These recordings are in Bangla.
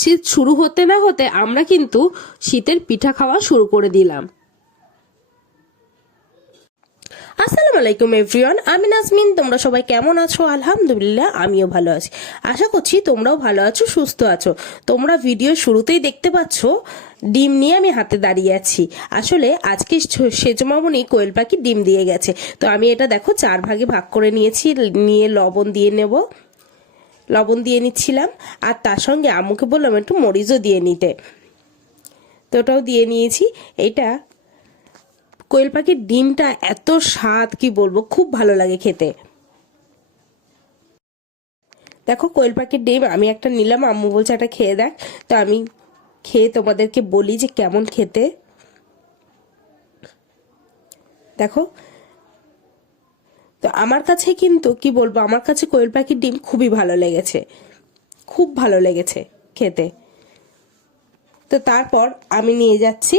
শীত শুরু হতে না হতে আমরা কিন্তু শীতের পিঠা খাওয়া শুরু করে দিলাম। আসসালামু আলাইকুম এভরিওয়ান, আমি নাজমিন, তোমরা সবাই কেমন আছো? আলহামদুলিল্লাহ, আমিও ভালো আছি। আশা করছি তোমরাও ভালো আছো, সুস্থ আছো। তোমরা ভিডিও শুরুতেই দেখতে পাচ্ছ, ডিম নিয়ে আমি হাতে দাঁড়িয়ে আছি। আসলে আজকে সেজমামনি কোয়েল পাখি ডিম দিয়ে গেছে। তো আমি এটা দেখো, চার ভাগে ভাগ করে নিয়েছি, নিয়ে লবণ দিয়ে নেব। লবণ দিয়ে নিচ্ছিলাম, আর তার সঙ্গে আম্মুকে বললাম একটু মরিচও দিয়ে নিতে। তো ওটাও দিয়ে নিয়েছি। এটা কোয়েল পাখির ডিমটা এত স্বাদ, কি বলব, খুব ভালো লাগে খেতে। দেখো, কোয়েল পাখির ডিম, আমি একটা নিলাম, আম্মু বলছে একটা খেয়ে দেখ। তো আমি খেয়ে তোমাদেরকে বলি যে কেমন খেতে। দেখো তো আমার কাছে কিন্তু, কি বলব, আমার কাছে কোয়েল পাখির ডিম খুবই ভালো লেগেছে। খুব ভালো লেগেছে খেতে। তো তারপর আমি নিয়ে যাচ্ছি।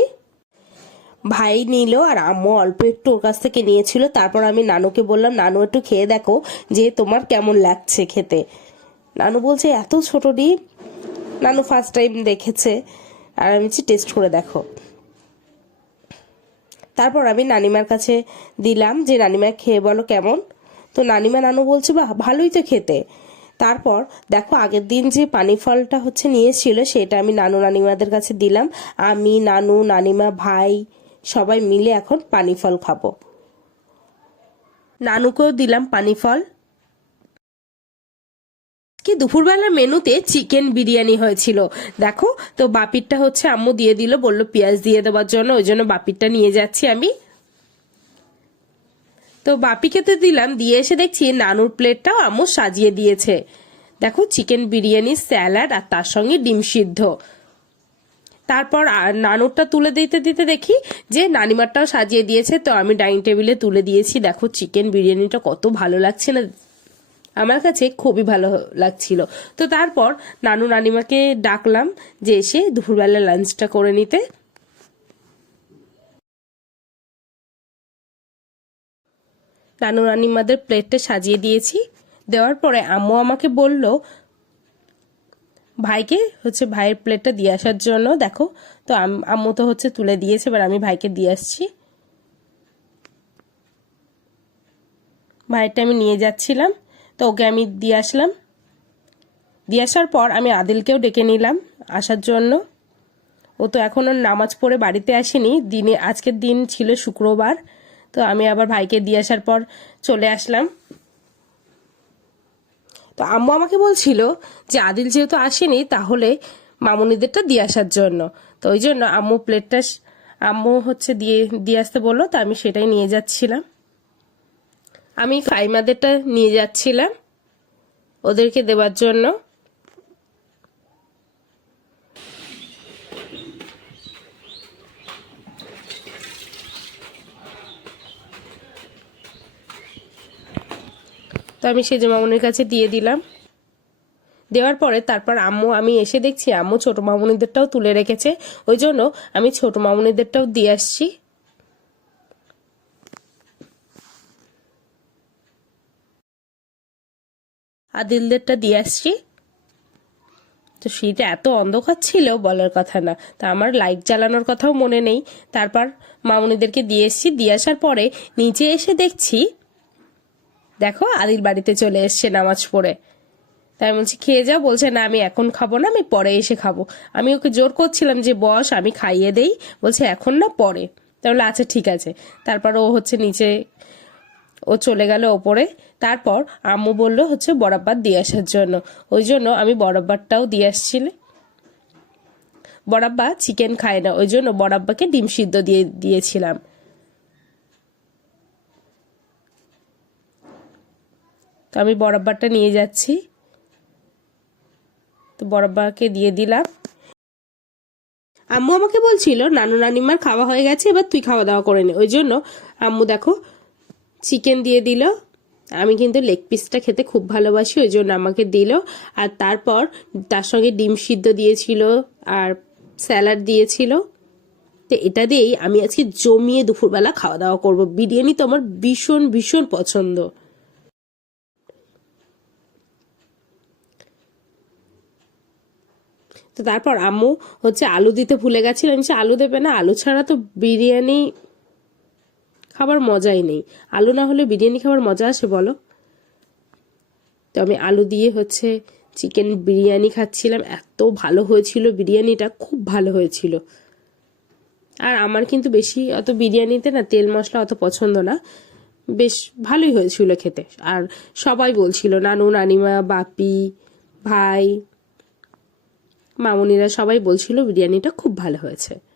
ভাই নিল আর আম্মু অল্প একটু ওর কাছ থেকে নিয়েছিল। তারপর আমি নানুকে বললাম, নানু, একটু খেয়ে দেখো যে তোমার কেমন লাগছে খেতে। নানু বলছে, এত ছোট ডিম? নানু ফার্স্ট টাইম দেখেছে। আর আমি টেস্ট করে দেখো। তারপর আমি নানিমার কাছে দিলাম যে, নানিমা, খেয়ে বলো কেমন? তো নানিমা নানু বলছে বা ভালোই তো খেতে। তারপর দেখো, আগের দিন যে পানি ফলটা হচ্ছে নিয়েছিল, সেটা আমি নানু নানিমাদের কাছে দিলাম। আমি, নানু, নানিমা, ভাই সবাই মিলে এখন পানি ফল খাব। নানুকেও দিলাম পানি ফল। কি দুপুরবেলার মেনুতে চিকেন বিরিয়ানি হয়েছিল। দেখো, তো বাপিরটা হচ্ছে আম্মু দিয়ে দিল, বলল পেঁয়াজ দিয়ে দেওয়ার জন্য, ওই জন্য বাপিরটা নিয়ে যাচ্ছি আমি। তো বাপিকে তো দিলাম, দিয়ে এসে দেখছি নানুর প্লেটটাও আম্মু সাজিয়ে দিয়েছে। দেখো, চিকেন বিরিয়ানি, স্যালাড আর তার সঙ্গে ডিম সিদ্ধ। তারপর নানুরটা তুলে দিতে দিতে দেখি যে নানিমারটাও সাজিয়ে দিয়েছে, তো আমি ডাইনিং টেবিলে তুলে দিয়েছি। দেখো, চিকেন বিরিয়ানিটা কত ভালো লাগছে না আমার কাছে খুবই ভালো লাগছিল। তো তারপর নানু নানিমাকে ডাকলাম যে এসে দুপুরবেলা লাঞ্চটা করে নিতে। নানু নানিমাদের প্লেটটা সাজিয়ে দিয়েছি। দেওয়ার পরে আম্মু আমাকে বলল, ভাইকে হচ্ছে ভাইয়ের প্লেটটা দিয়ে আসার জন্য দেখো। তো আম্মু তো হচ্ছে তুলে দিয়েছে, এবার আমি ভাইকে দিয়ে আসছি। ভাইয়েরটা আমি নিয়ে যাচ্ছিলাম। তো ওকে আমি দিয়ে আসলাম। দিয়ে আসার পর আমি আদিলকেও ডেকে নিলাম আসার জন্য। ও তো এখনও নামাজ পড়ে বাড়িতে আসেনি। দিনে, আজকের দিন ছিল শুক্রবার। তো আমি আবার ভাইকে দিয়ে আসার পর চলে আসলাম। তো আম্মু আমাকে বলছিল যে আদিল যেহেতু আসেনি তাহলে মামুনিদেরটা দিয়ে আসার জন্য। তো ওই জন্য আম্মু প্লেটটা আম্মু হচ্ছে দিয়ে দিয়ে আসতে বলল, তো আমি সেটাই নিয়ে যাচ্ছিলাম। আমি ফাইমাদেরটা নিয়ে যাচ্ছিলাম ওদেরকে দেওয়ার জন্য। তো আমি সেজে মামুনির কাছে দিয়ে দিলাম। দেওয়ার পরে তারপর আম্মু, আমি এসে দেখছি আম্মু ছোট মামুনিদেরটাও তুলে রেখেছে। ওই জন্য আমি ছোট মামুনিদেরটাও দিয়ে আসছি। আদিলদেরটা দিয়ে আসছি। তো সেটা এত অন্ধকার ছিল, বলার কথা না। তা আমার লাইট জ্বালানোর কথাও মনে নেই। তারপর মামুনিদেরকে দিয়ে এসছি। দিয়ে আসার পরে নিচে এসে দেখছি, দেখো আদিল বাড়িতে চলে এসছে নামাজ পড়ে। তাই বলছি, খেয়ে যাও। বলছে, না, আমি এখন খাব না, আমি পরে এসে খাব। আমি ওকে জোর করছিলাম যে, বস, আমি খাইয়ে দেই। বলছে, এখন না, পরে। তাহলে আচ্ছা ঠিক আছে। তারপর ও হচ্ছে নিচে ও চলে গেল ওপরে। তারপর আম্মু বলল, হচ্ছে বরাব্বার দিয়ে আসার জন্য। ওই জন্য আমি বরাব্বারটাও দিয়ে আসছিলে বরাব্বা চিকেন খায় না, ওই জন্য বরাব্বাকে ডিম সিদ্ধ দিয়ে দিয়েছিলাম। তো আমি বরাব্বারটা নিয়ে যাচ্ছি। তো বরাব্বাকে দিয়ে দিলাম। আম্মু আমাকে বলছিল, নানু, নানিমার খাওয়া হয়ে গেছে, এবার তুই খাওয়া দাওয়া করে নে। ওই জন্য আম্মু, দেখো চিকেন দিয়ে দিল। আমি কিন্তু লেগ পিসটা খেতে খুব ভালোবাসি, ওই জন্য আমাকে দিল। আর তারপর তার সঙ্গে ডিম সিদ্ধ দিয়েছিল আর স্যালাড দিয়েছিল। তো এটা দিয়েই আমি আজকে জমিয়ে দুপুরবেলা খাওয়া দাওয়া করব। বিরিয়ানি তো আমার ভীষণ ভীষণ পছন্দ। তো তারপর আম্মু হচ্ছে আলু দিতে ভুলে গেছিল। আমি আলু দেবে না, আলু ছাড়া তো বিরিয়ানি খাবার মজাই নেই। আলু না হলে বিরিয়ানি খাবার মজা আসে, বলো? তো আমি আলু দিয়ে হচ্ছে চিকেন বিরিয়ানি খাচ্ছিলাম। এত ভালো হয়েছিল বিরিয়ানিটা, খুব ভালো হয়েছিল। আর আমার কিন্তু বেশি অত বিরিয়ানিতে না তেল মশলা অত পছন্দ না। বেশ ভালোই হয়েছিল খেতে। আর সবাই বলছিল, নানু, নানিমা, বাপি, ভাই, মামুনিরা সবাই বলছিল বিরিয়ানিটা খুব ভালো হয়েছে।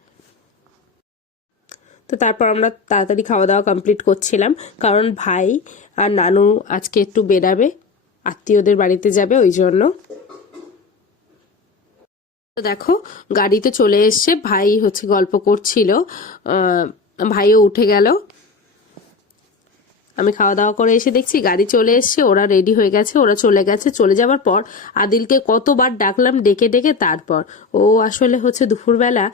তো তারপর আমরা তাড়াতাড়ি খাওয়া দাওয়া কমপ্লিট করছিলাম। কারণ ভাই আর নানু আজকে একটু বেরাবে, আত্মীয়দের বাড়িতে যাবে, ওই জন্য। তো দেখো, গাড়িতে চলে এসছে ভাই হচ্ছে গল্প করছিল। ভাইও উঠে গেল। আমি খাওয়া দাওয়া করে এসে দেখছি গাড়ি চলে এসছে, ওরা রেডি হয়ে গেছে, ওরা চলে গেছে। চলে যাওয়ার পর আদিলকে কতবার ডাকলাম ডেকে ডেকে তারপর। ও আসলে হচ্ছে দুপুরবেলা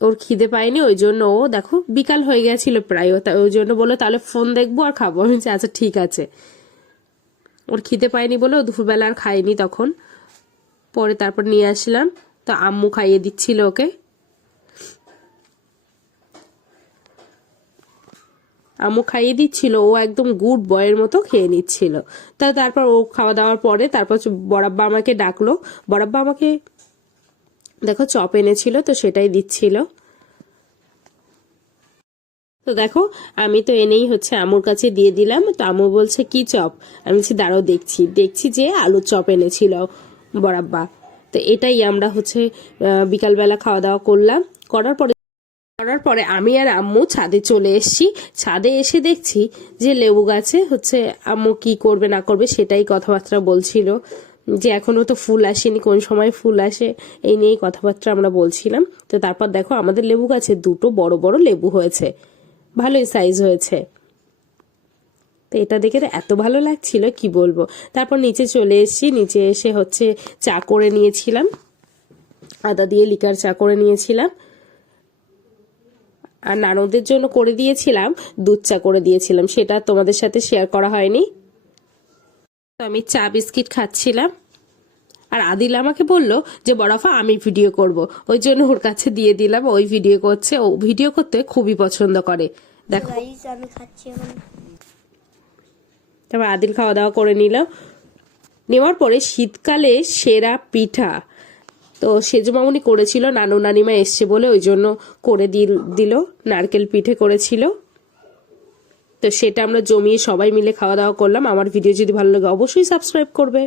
ওর খিদে পায়নি, ওই জন্য ও দেখো বিকাল হয়ে গেছিল প্রায়। ওই জন্য বলল, তাহলে ফোন দেখব আর খাব। আমি আচ্ছা ঠিক আছে। ওর খিদে পায়নি বলে ও দুপুরবেলা আর খায়নি তখন। পরে তারপর নিয়ে আসলাম। তো আম্মু খাইয়ে দিচ্ছিল ওকে। আম্মু খাইয়ে দিচ্ছিল, ও একদম গুড বয়ের মতো খেয়ে নিচ্ছিল। তা তারপর ও খাওয়া দাওয়ার পরে তারপর বরাব্বা আমাকে ডাকলো। বরাব্বা আমাকে দেখো চপ এনেছিল তো সেটাই দিচ্ছিল। তো দেখো, আমি তো এনেই হচ্ছে আমুর কাছে দিয়ে দিলাম। তো আমু বলছে, কি চপ? আমি বলছি, দাঁড়াও, দেখছি। দেখছি যে আলুর চপ এনেছিল বরাব্বা। তো এটাই আমরা হচ্ছে বিকালবেলা খাওয়া দাওয়া করলাম। করার পরে করার পরে আমি আর আম্মু ছাদে চলে এসেছি। ছাদে এসে দেখছি যে লেবু গাছে হচ্ছে আম্মু কি করবে না করবে সেটাই কথাবার্তা বলছিল। যে এখনও তো ফুল আসেনি, কোন সময় ফুল আসে, এই নিয়েই কথাবার্তা আমরা বলছিলাম। তো তারপর দেখো, আমাদের লেবু গাছে দুটো বড় বড় লেবু হয়েছে। ভালোই সাইজ হয়েছে। তো এটা দেখে এত ভালো লাগছিল, কি বলব? তারপর নিচে চলে এসেছি, নিচে এসে হচ্ছে চা করে নিয়েছিলাম। আদা দিয়ে লিকার চা করে নিয়েছিলাম। আর নানদের জন্য করে দিয়েছিলাম, দুধ চা করে দিয়েছিলাম। সেটা তোমাদের সাথে শেয়ার করা হয়নি। তো আমি চা বিস্কিট খাচ্ছিলাম। আর আদিল আমাকে বলল যে বরাফা আমি ভিডিও করব। ওই জন্য ওর কাছে দিয়ে দিলাম ওই ভিডিও করছে। ও ভিডিও করতে খুবই পছন্দ করে। দেখো। আমি খাচ্ছি এখন। তারপর আদিল খাওয়া দাওয়া করে নিল। নেওয়ার পরে শীতকালে সেরা পিঠা। তো সেজো মামুনি করেছিল নানু নানিমা এসছে বলে ওই জন্য করে দিল দিল নারকেল পিঠে করেছিল। তো সেটা আমরা জমিয়ে সবাই মিলে খাওয়া দাওয়া করলাম। আমার ভিডিও যদি ভালো লাগে অবশ্যই সাবস্ক্রাইব করবে।